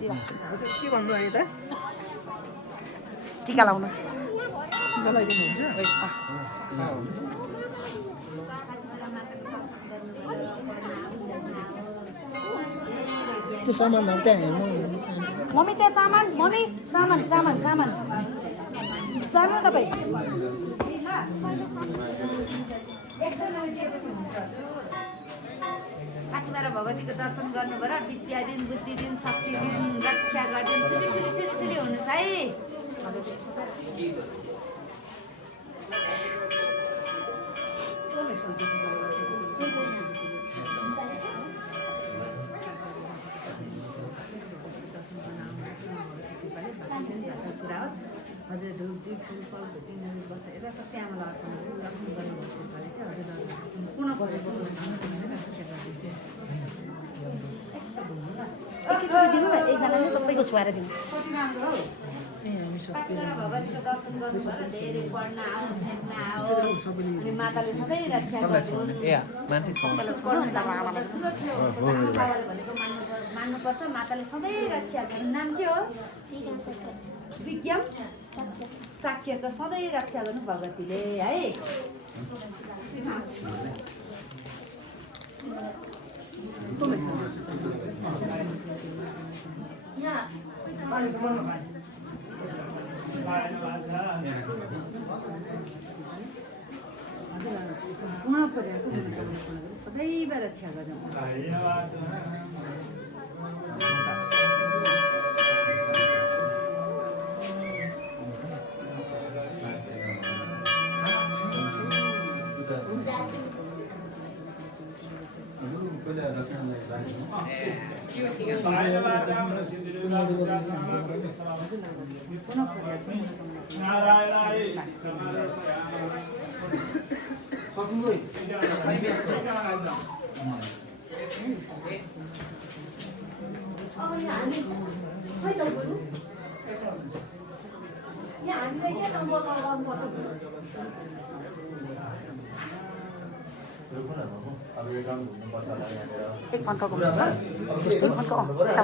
दिइराख्छु के भन्नु अहिले त टिका लाउनुहोस् टिका लगाइदिनुहुन्छ त्यो सामानहरू त्यहाँ हेर्नु मम्मी त्यहाँ सामान मम्मी सामान सामान सामान जानु तपाईँ माथिबाट भगवतीको दर्शन गर्नुभयो र विद्या दिन बुद्धि दिन शक्ति दिन रक्षा गरिदिन चुली हुनुहोस् है हजुर धुपी फुल फल भेटिनु बस्छ यता सबै आमालाई अर्पण दर्शन गर्नुभएको पालि चाहिँ हजुर सम्पूर्ण गरेको एकैचोटि दिनु न एकजनाले सबैको छुवाएर दिनु कति राम्रो हौ भगवतीको दर्शन गर्नुभयो र धेरै पढ्न आओस् लेख्न आओस् अनि माताले सधैँ रक्षा गर्छुन् बाबाले भनेको मान्नुपर्छ माताले सधैँ रक्षा गर्नु नाम के हो विज्ञान साक्यको सधैँ रक्षा गर्नु भगवतीले है सम्पूर्ण परिवारको सबैबाट रक्षा गर्नु एक घन्टा घुम्नुहोस् ल एक घन्टा